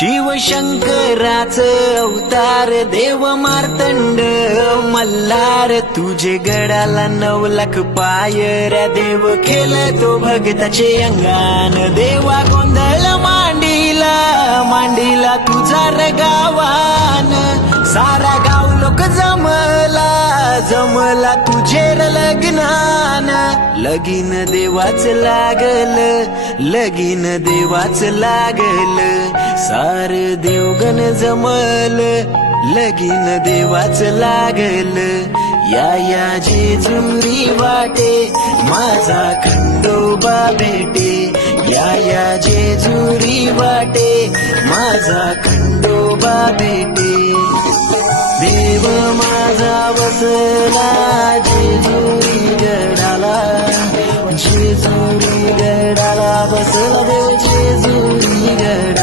शिवशंकराचं अवतार देव मार्तंड मल्हार तुझे गडाला 9 लाख पायऱ्या देव खेळतो भगताचे अंगान देवा गोंधळ मांडीला मांडीला तुझा गावान सारा गाव लोक जमला तुझेर लग्नान लगीन देवाच लागल लगीन देवाच लागल सार देवगण जमल लगीन देवाच लागल या जेजुरी वाटे माझा खंडोबा भेटे या जेजुरी वाटे माझा खंडोबा भेटे देव माझा बसला जेजुरी गडाला बसला देव जेजुरी